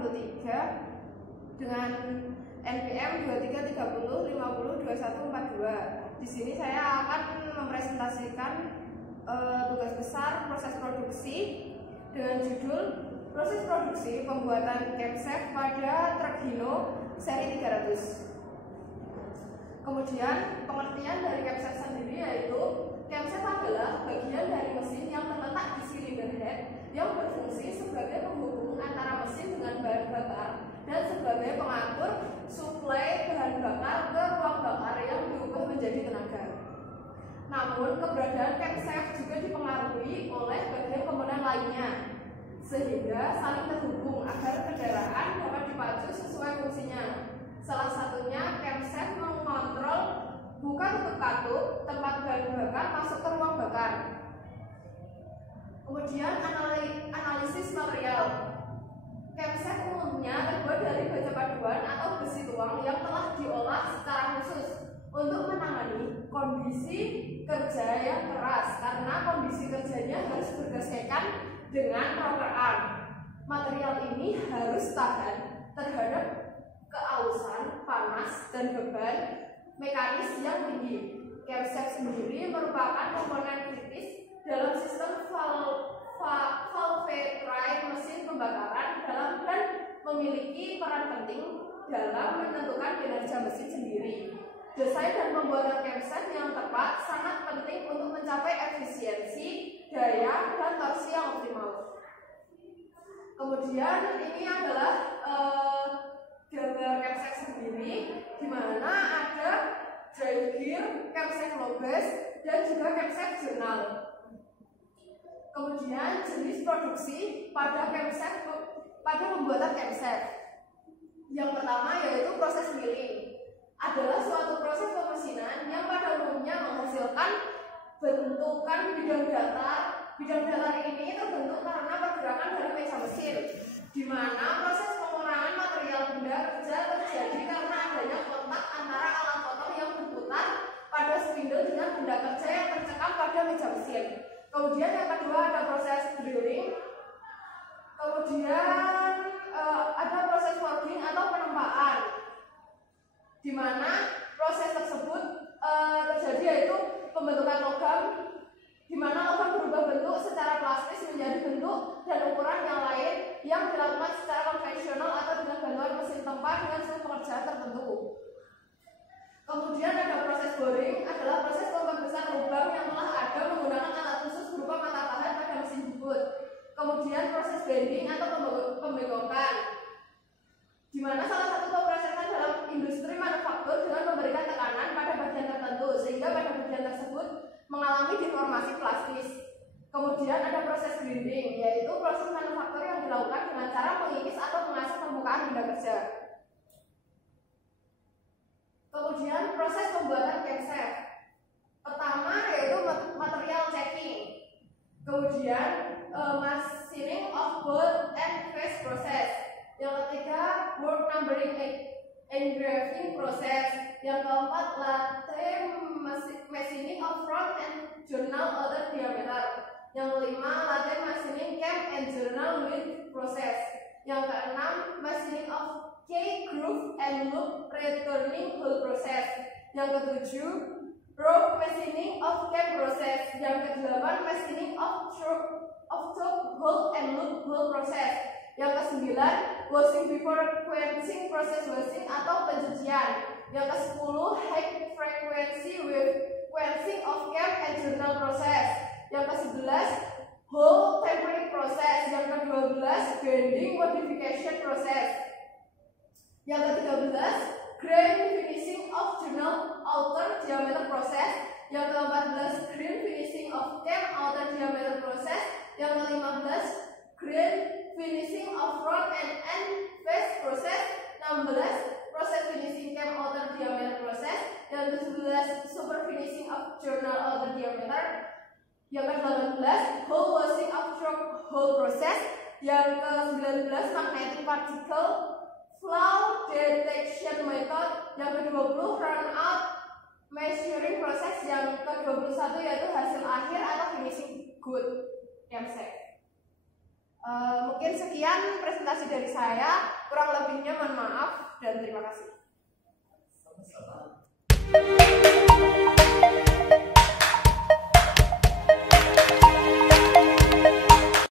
83 dengan NPM 2330502142. Di sini saya akan mempresentasikan tugas besar proses produksi dengan judul proses produksi pembuatan camshaft pada truk Hino seri 300. Kemudian pengertian dari camshaft sendiri yaitu camshaft adalah bagian dari mesin yang terletak di silinder head yang berfungsi sebagai penghubung antara mesin dengan bahan bakar dan sebagai pengatur suplai bahan bakar ke ruang bakar yang diubah menjadi tenaga. Namun keberadaan camshaft juga dipengaruhi oleh bagian komponen lainnya sehingga saling terhubung agar kendaraan dapat dipacu sesuai fungsinya. Salah satunya camshaft mengontrol buka tutup katup tempat bahan bakar masuk ke ruang bakar. Kemudian analisis material. Camshaft umumnya terbuat dari baja paduan atau besi tuang yang telah diolah secara khusus untuk menangani kondisi kerja yang keras karena kondisi kerjanya harus bergesekan dengan rocker arm. Material ini harus tahan terhadap keausan, panas, dan beban mekanis yang tinggi. Camshaft sendiri merupakan komponen kritis dalam sistem valve-train mesin pembakaran dan memiliki peran penting dalam menentukan kinerja mesin sendiri. Desain dan pembuatan camshaft yang tepat sangat penting untuk mencapai efisiensi, daya, dan torsi yang optimal. Kemudian ini adalah gambar camshaft sendiri, di mana ada drive gear, camshaft low base, dan juga camshaft jurnal. Kemudian jenis produksi pada camshaft pada pembuatan camshaft. Yang pertama yaitu proses milling. Adalah suatu proses pemesinan yang pada umumnya menghasilkan bentukan bidang datar. Bidang datar ini terbentuk karena pergerakan dari meja mesin, di mana proses pengurangan material benda kerja terjadi karena adanya kontak antara alat potong yang berputar pada spindle dengan benda kerja yang tercekam pada meja mesin. Kemudian yang kedua ada proses drilling. Kemudian ada proses forging atau penempaan, di mana proses tersebut terjadi yaitu pembentukan logam, di mana logam berubah bentuk secara plastis menjadi bentuk dan ukuran yang lain yang dilakukan secara konvensional atau dengan bantuan mesin tempat dengan suhu pekerjaan tertentu. Kemudian ada proses boring, adalah proses pembesar lubang yang telah ada menggunakan alat khusus berupa mata pahat pada mesin jemput. Kemudian proses bending atau pembegokan, di mana salah satu pemrosesan dalam industri manufaktur dengan memberikan tekanan pada bagian tertentu sehingga pada bagian tersebut mengalami deformasi plastis. Kemudian ada proses grinding, yaitu proses manufaktur yang dilakukan dengan cara mengikis atau mengasah permukaan benda kerja. Kemudian proses pembuatan camshaft. Pertama yaitu material checking. Kemudian machining of bolt and face process. Yang ketiga work numbering engraving process. Yang keempat latte machining of front and journal outer diameter. Yang kelima latte machining cam and journal width process. Yang keenam machining of K-groove and loop returning hole process. Yang ketujuh rope machining of cam process. Yang kedelapan machining of choke hole and loop hole process. Yang kesembilan washing before quenching proses washing atau pencucian. Yang kesepuluh high frequency with quenching of cam and journal process. Yang kesebelas hole tempering process. Yang ke-12 bending modification process. Yang ke-13 grain finishing of journal outer diameter process. Yang ke-14 grain finishing of cam outer diameter process. Yang ke-15 grain finishing of front and end face process. 16 proses finishing cam outer diameter process. Yang ke-17 super finishing of journal outer diameter. Yang ke-18 hole washing of choke hole process. Yang ke-19 magnetic particle flow detection method. Yang ke-20 run out measuring process. Yang ke-21 yaitu hasil akhir atau finishing good camshaft. Mungkin Mungkin sekian presentasi dari saya, kurang lebihnya mohon maaf dan terima kasih.